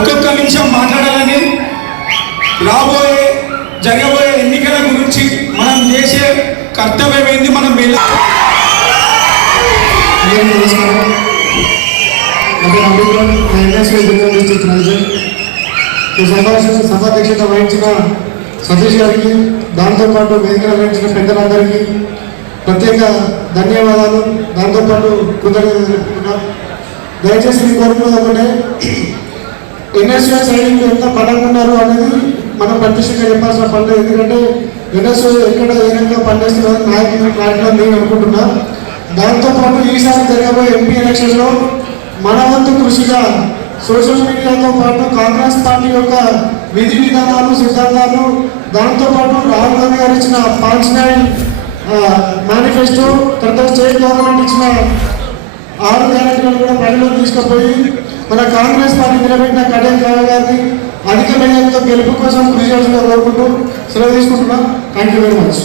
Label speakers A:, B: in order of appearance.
A: ఒక్కొక్క నిమిషం మాట్లాడాలని రాబోయే జరగబోయే ఎన్నికల గురించి మనం చేసే కర్తవ్యం ఏంది? మనం
B: సభాధ్యక్షత వహించిన సతీష్ గారికి దాంతోపాటు వేదికలు వహించిన పెద్దలందరికీ ప్రత్యేక ధన్యవాదాలు. దాంతోపాటు కృతజ్ఞతలు దయచేసి మీ కోరుకున్నదే ఎన్ఎస్ఏ సైనికులు ఎంత ఉన్నారు అనేది మనం ప్రత్యక్షంగా చెప్పాల్సిన పని లేదు. ఎందుకంటే ఎన్ఎస్ఓ ఎక్కడ ఏ రకంగా పనిచేస్తున్నారు నాయకులు క్లారిటీలో నేను అనుకుంటున్నా. దాంతోపాటు ఈసారి జరగబోయే ఎంపీ ఎలక్షన్లో మన వంతు కృషిగా సోషల్ మీడియాతో పాటు కాంగ్రెస్ పార్టీ యొక్క విధి విధానాలు సిద్ధాంతాలు దాంతోపాటు రాహుల్ గాంధీ గారు ఇచ్చిన పాన్షనల్ మేనిఫెస్టో తర్వాత స్టేట్ గవర్నమెంట్ ఇచ్చిన ఆరు గ్యారెంటీలను కూడా ప్రజలకు తీసుకుపోయి మన కాంగ్రెస్ పార్టీ నిలబెట్టిన కళ్యాణ్ రావు గారిని అధిక మెజార్టీతో గెలుపు కోసం కృషి చేయాల్సిందిగా కోరుకుంటూ సెలవు తీసుకుంటున్నాం. Thank you very much